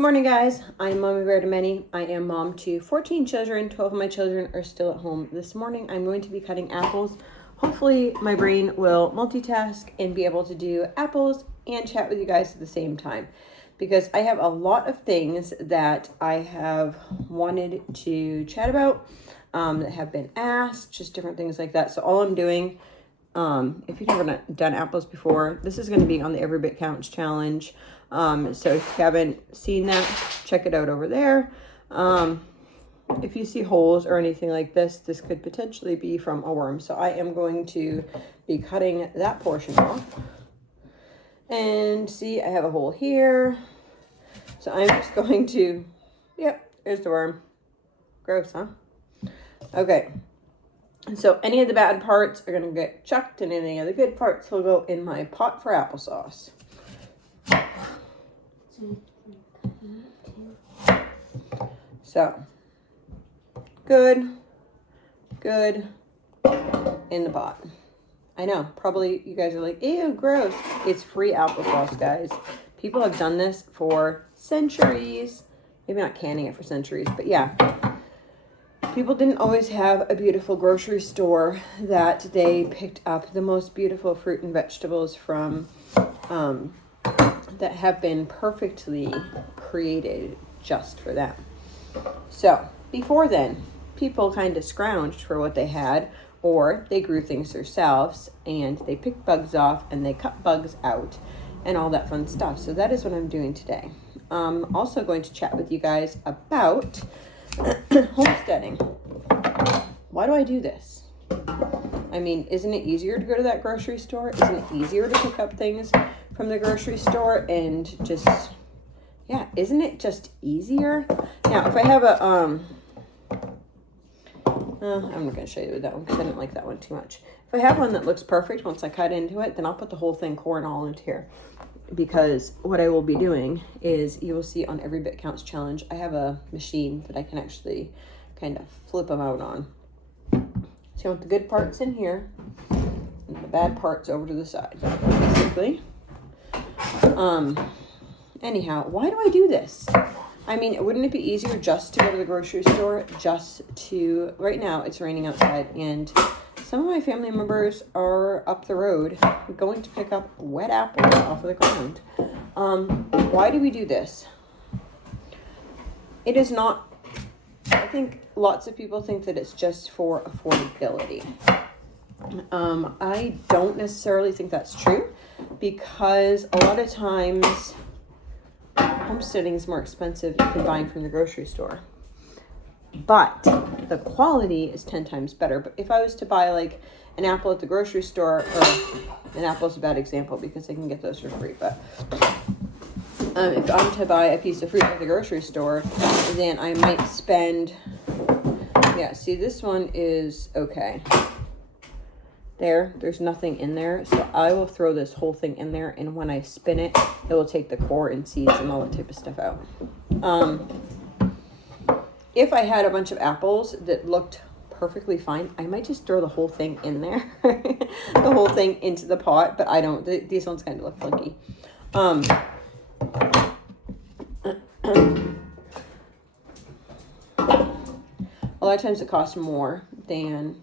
Good morning, guys. I'm Mommy Bear to Many. I am mom to 14 children. 12 of my children are still at home. This morning, I'm going to be cutting apples. Hopefully, my brain will multitask and be able to do apples and chat with you guys at the same time, because I have a lot of things that I have wanted to chat about that have been asked, just different things like that. So all I'm doing, if you've never done apples before, this is going to be on the Every Bit Counts challenge. So if you haven't seen that, check it out over there. If you see holes or anything like this, this could potentially be from a worm. So I am going to be cutting that portion off. And see, I have a hole here. So I'm just going to, yep, there's the worm. Gross, huh? Okay. So any of the bad parts are going to get chucked, and any of the good parts will go in my pot for applesauce. So, good, in the pot. I know, probably you guys are like, ew, gross. It's free applesauce, guys. People have done this for centuries. Maybe not canning it for centuries, but yeah. People didn't always have a beautiful grocery store that they picked up the most beautiful fruit and vegetables from, that have been perfectly created just for them. So before then, people kind of scrounged for what they had, or they grew things themselves and they picked bugs off and they cut bugs out and all that fun stuff. So that is what I'm doing today. I'm also going to chat with you guys about homesteading. Why do I do this? I mean, isn't it easier to go to that grocery store? Isn't it easier to pick up things from the grocery store and just, yeah, isn't it just easier? Now, if I have a, I'm not going to show you that one because I didn't like that one too much. If I have one that looks perfect once I cut into it, then I'll put the whole thing core and all into here. Because what I will be doing is, you will see on Every Bit Counts challenge, I have a machine that I can actually kind of flip them out on. So I want the good parts in here and the bad parts over to the side, basically. Anyhow, why do I do this? I mean, wouldn't it be easier just to go to the grocery store, right now it's raining outside, and some of my family members are up the road going to pick up wet apples off of the ground. Why do we do this? It is not, I think lots of people think that it's just for affordability. I don't necessarily think that's true, because a lot of times homesteading is more expensive than buying from the grocery store. But the quality is 10 times better. But if I was to buy like an apple at the grocery store, or an apple is a bad example because I can get those for free, but if I'm to buy a piece of fruit at the grocery store, then I might spend, yeah, see, this one is okay. There's nothing in there, so I will throw this whole thing in there, and when I spin it, it will take the core and seeds and all that type of stuff out. If I had a bunch of apples that looked perfectly fine, I might just throw the whole thing in there, the whole thing into the pot, but I don't. These ones kind of look funky. A lot of times it costs more than...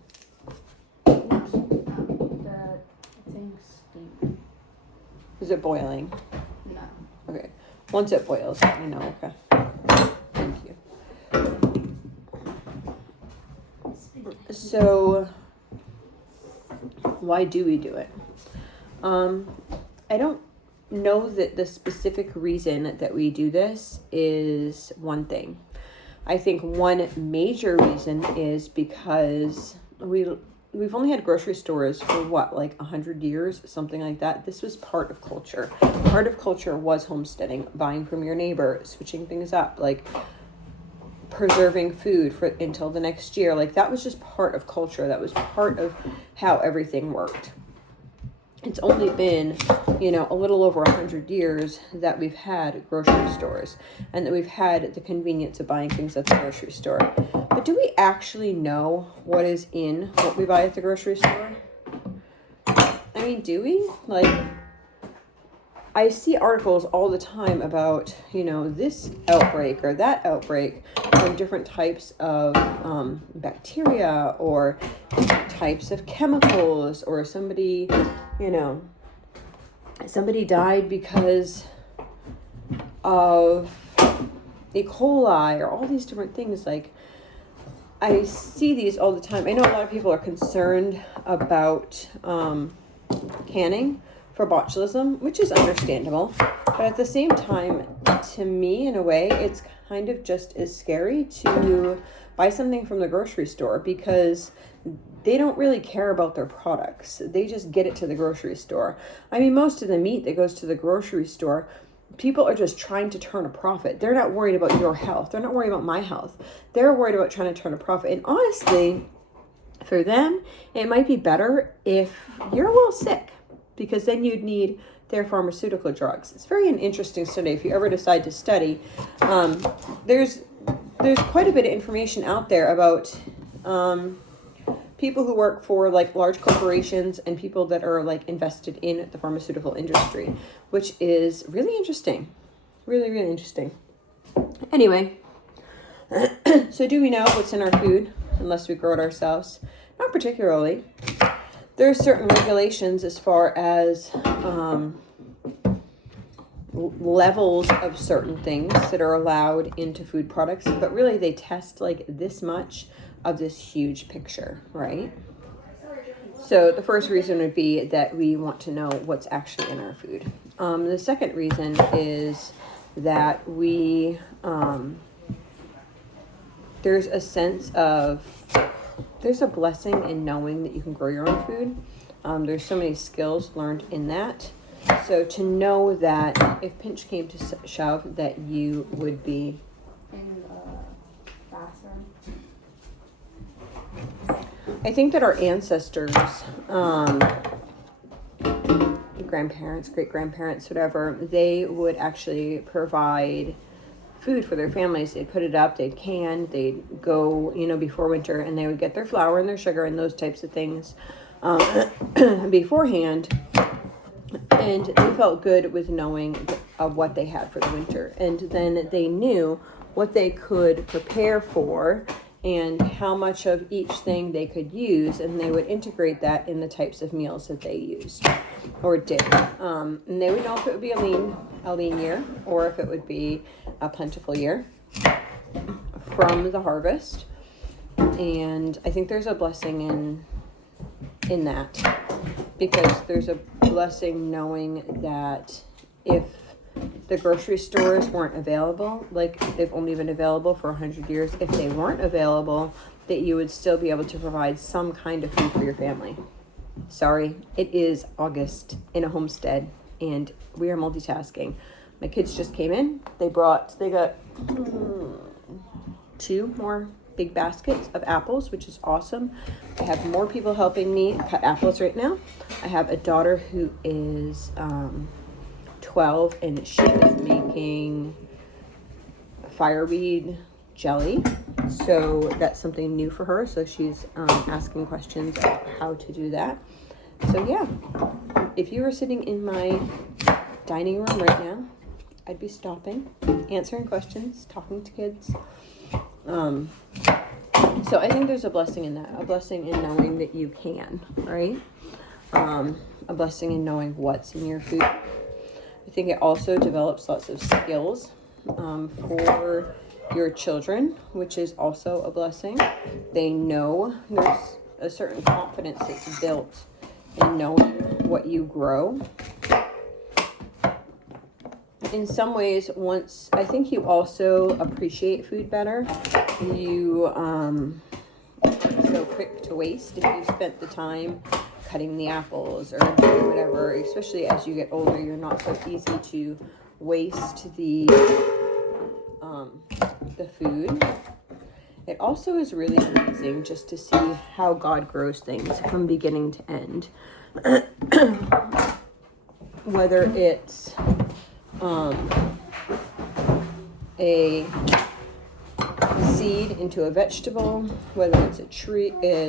Is it boiling? No. Okay. Once it boils, let me know. Okay. Thank you. So, why do we do it? I don't know that the specific reason that we do this is one thing. I think one major reason is because we've only had grocery stores for what, like 100 years, something like that. This was part of culture. Part of culture was homesteading, buying from your neighbor, switching things up, like preserving food for until the next year. Like that was just part of culture. That was part of how everything worked. It's only been, a little over 100 years that we've had grocery stores, and that we've had the convenience of buying things at the grocery store. But do we actually know what is in what we buy at the grocery store? I mean, do we? Like, I see articles all the time about, you know, this outbreak or that outbreak from different types of bacteria or types of chemicals, or somebody, you know, somebody died because of E. coli or all these different things. Like, I see these all the time. I know a lot of people are concerned about canning for botulism, which is understandable. But at the same time, to me, in a way, it's kind of just as scary to buy something from the grocery store, because they don't really care about their products. They just get it to the grocery store. I mean, most of the meat that goes to the grocery store, people are just trying to turn a profit. They're not worried about your health. They're not worried about my health. They're worried about trying to turn a profit. And honestly, for them, it might be better if you're a little sick, because then you'd need their pharmaceutical drugs. It's very an interesting study. If you ever decide to study, there's quite a bit of information out there about people who work for like large corporations and people that are like invested in the pharmaceutical industry, which is really interesting. Really, really interesting. Anyway, so do we know what's in our food unless we grow it ourselves? Not particularly. There are certain regulations as far as levels of certain things that are allowed into food products, but really they test like this much of this huge picture, right? So the first reason would be that we want to know what's actually in our food. The second reason is that we there's a sense of, there's a blessing in knowing that you can grow your own food. There's so many skills learned in that. So to know that if pinch came to shove, that you would be in the bathroom. I think that our ancestors, grandparents, great-grandparents, whatever, they would actually provide food for their families. They'd put it up, they'd can, they'd go, you know, before winter, and they would get their flour and their sugar and those types of things beforehand. And they felt good with knowing what they had for the winter. And then they knew what they could prepare for and how much of each thing they could use, and they would integrate that in the types of meals that they used or did. And they would know if it would be a lean year or if it would be a plentiful year from the harvest. And I think there's a blessing in that, because there's a blessing knowing that if the grocery stores weren't available, like they've only been available for 100 years, if they weren't available, that you would still be able to provide some kind of food for your family. Sorry, it is August in a homestead and we are multitasking. My kids just came in. They got 2 more big baskets of apples, which is awesome. I have more people helping me cut apples right now. I have a daughter who is 12 and she is making fireweed jelly. So that's something new for her. So she's asking questions about how to do that. So yeah, if you were sitting in my dining room right now, I'd be stopping, answering questions, talking to kids. So I think there's a blessing in that, a blessing in knowing that you can, right? A blessing in knowing what's in your food. I think it also develops lots of skills for your children, which is also a blessing. They know there's a certain confidence that's built in knowing what you grow. In some ways, once I think you also appreciate food better. You aren't so quick to waste if you've spent the time cutting the apples or doing whatever. Especially as you get older, you're not so easy to waste the food. It also is really amazing just to see how God grows things from beginning to end. Whether it's a seed into a vegetable, whether it's a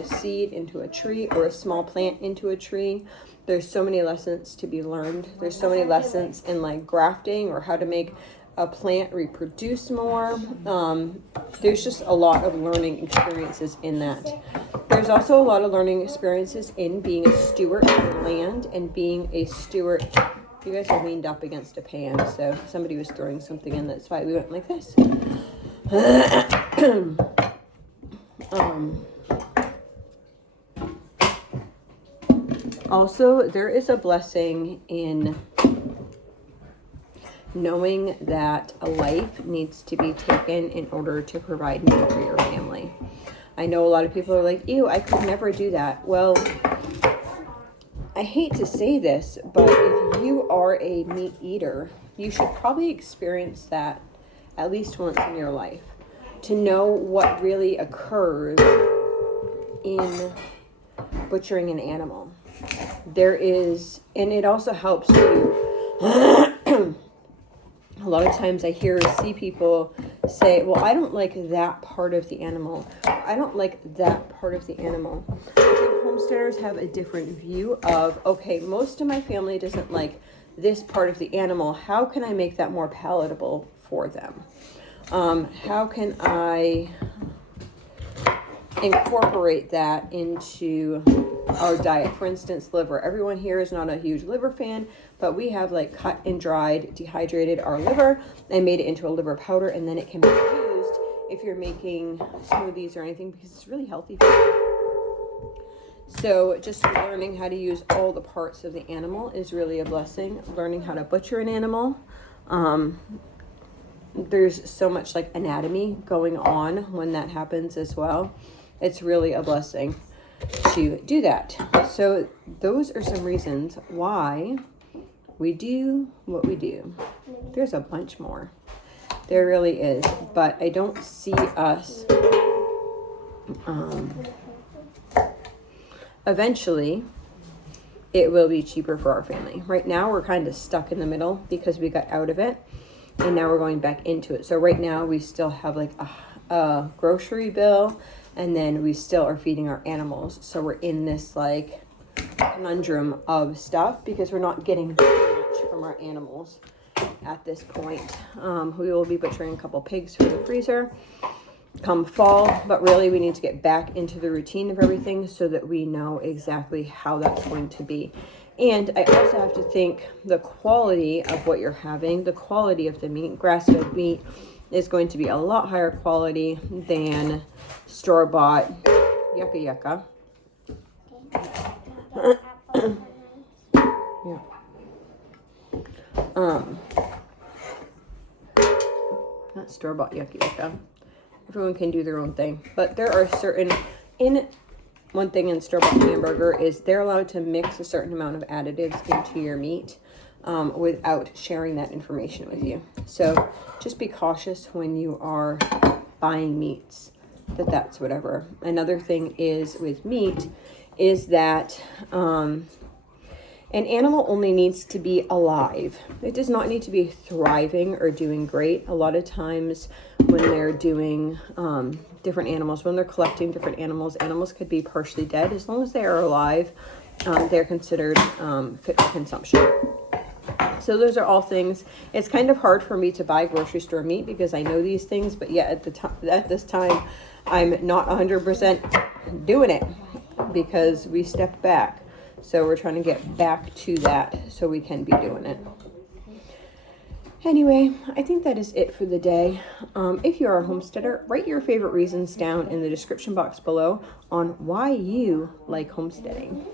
seed into a tree, or a small plant into a tree. There's so many lessons to be learned. There's so many lessons in like grafting, or how to make a plant reproduce more. There's just a lot of learning experiences in that. There's also a lot of learning experiences in being a steward of land and being a steward. You guys are leaned up against a pan, so somebody was throwing something in. That's why we went like this. Also, there is a blessing in knowing that a life needs to be taken in order to provide meat for your family. I know a lot of people are like, ew, I could never do that. Well, I hate to say this, but if you are a meat eater, you should probably experience that at least once in your life, to know what really occurs in butchering an animal. There is, and it also helps you. A lot of times I see people say, well, I don't like that part of the animal. I don't like that part of the animal. I think homesteaders have a different view of, okay, most of my family doesn't like this part of the animal. How can I make that more palatable for them? How can I incorporate that into our diet? For instance, liver. Everyone here is not a huge liver fan, but we have like cut and dried, dehydrated our liver and made it into a liver powder, and then it can be used if you're making smoothies or anything, because it's really healthy for you. So just learning how to use all the parts of the animal is really a blessing. Learning how to butcher an animal. There's so much like anatomy going on when that happens as well. It's really a blessing to do that. So those are some reasons why we do what we do. There's a bunch more. There really is. But I don't see us eventually it will be cheaper for our family. Right now we're kind of stuck in the middle because we got out of it and now we're going back into it. So right now we still have like a grocery bill, and then we still are feeding our animals. So we're in this like conundrum of stuff because we're not getting very much from our animals at this point. We will be butchering a couple pigs for the freezer come fall, but really we need to get back into the routine of everything so that we know exactly how that's going to be. And I also have to think the quality of what you're having, the quality of the meat. Grass-fed meat is going to be a lot higher quality than store-bought yucca. Yeah. Not store-bought yucca. Everyone can do their own thing, but there are certain one thing in store-bought hamburger is they're allowed to mix a certain amount of additives into your meat without sharing that information with you. So just be cautious when you are buying meats, that's whatever. Another thing is with meat is that an animal only needs to be alive. It does not need to be thriving or doing great. A lot of times when they're doing different animals, when they're collecting different animals, animals could be partially dead. As long as they are alive, they're considered fit for consumption. So those are all things. It's kind of hard for me to buy grocery store meat because I know these things, but yet at this time, I'm not 100% doing it because we stepped back. So we're trying to get back to that so we can be doing it. Anyway, I think that is it for the day. If you are a homesteader, write your favorite reasons down in the description box below on why you like homesteading.